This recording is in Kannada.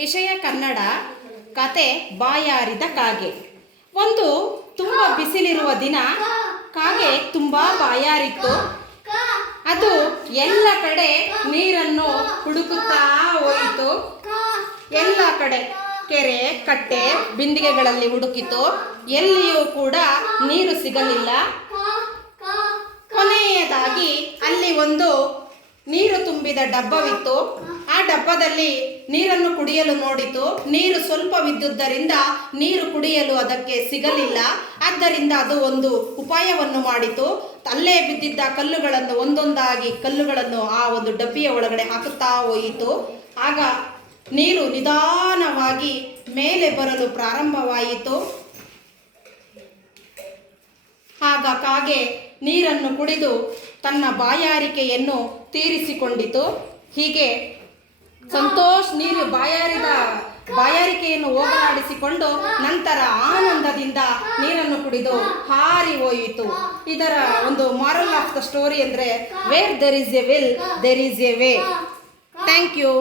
ವಿಷಯ ಕನ್ನಡ. ಕತೆ ಬಾಯಾರಿದ ಕಾಗೆ. ಒಂದು ತುಂಬ ಬಿಸಿಲಿರುವ ದಿನ ಕಾಗೆ ತುಂಬ ಬಾಯಾರಿತ್ತು. ಅದು ಎಲ್ಲ ಕಡೆ ನೀರನ್ನು ಹುಡುಕುತ್ತಾ ಹೋಯಿತು. ಎಲ್ಲ ಕಡೆ ಕೆರೆ, ಕಟ್ಟೆ, ಬಿಂದಿಗೆಗಳಲ್ಲಿ ಹುಡುಕಿತು. ಎಲ್ಲಿಯೂ ಕೂಡ ನೀರು ಸಿಗಲಿಲ್ಲ. ಕೊನೆಯದಾಗಿ ಅಲ್ಲಿ ಒಂದು ನೀರು ತುಂಬಿದ ಡಬ್ಬವಿತ್ತು. ಆ ಡಬ್ಬದಲ್ಲಿ ನೀರನ್ನು ಕುಡಿಯಲು ನೋಡಿತು. ನೀರು ಸ್ವಲ್ಪವಿದ್ದುದರಿಂದ ನೀರು ಕುಡಿಯಲು ಅದಕ್ಕೆ ಸಿಗಲಿಲ್ಲ. ಆದ್ದರಿಂದ ಅದು ಒಂದು ಉಪಾಯವನ್ನು ಮಾಡಿತು. ಅಲ್ಲೇ ಬಿದ್ದಿದ್ದ ಕಲ್ಲುಗಳನ್ನು ಒಂದೊಂದಾಗಿ ಆ ಒಂದು ಡಬ್ಬಿಯ ಒಳಗಡೆ ಹಾಕುತ್ತಾ ಹೋಯಿತು. ಆಗ ನೀರು ನಿಧಾನವಾಗಿ ಮೇಲೆ ಬರಲು ಪ್ರಾರಂಭವಾಯಿತು. ಆಗ ಕಾಗೆ ನೀರನ್ನು ಕುಡಿದು ತನ್ನ ಬಾಯಾರಿಕೆಯನ್ನು ತೀರಿಸಿಕೊಂಡಿತು. ಹೀಗೆ ನೀರು ಬಾಯಾರಿಕೆಯನ್ನು ಹೋಗಲಾಡಿಸಿಕೊಂಡು ನಂತರ ಆನಂದದಿಂದ ನೀರನ್ನು ಕುಡಿದು ಹಾರಿ ಹೋಯಿತು. ಇದರ ಒಂದು ಮಾರಲ್ ಆಫ್ ದ ಸ್ಟೋರಿ ಅಂದರೆ where there is a will there is a way. Thank you.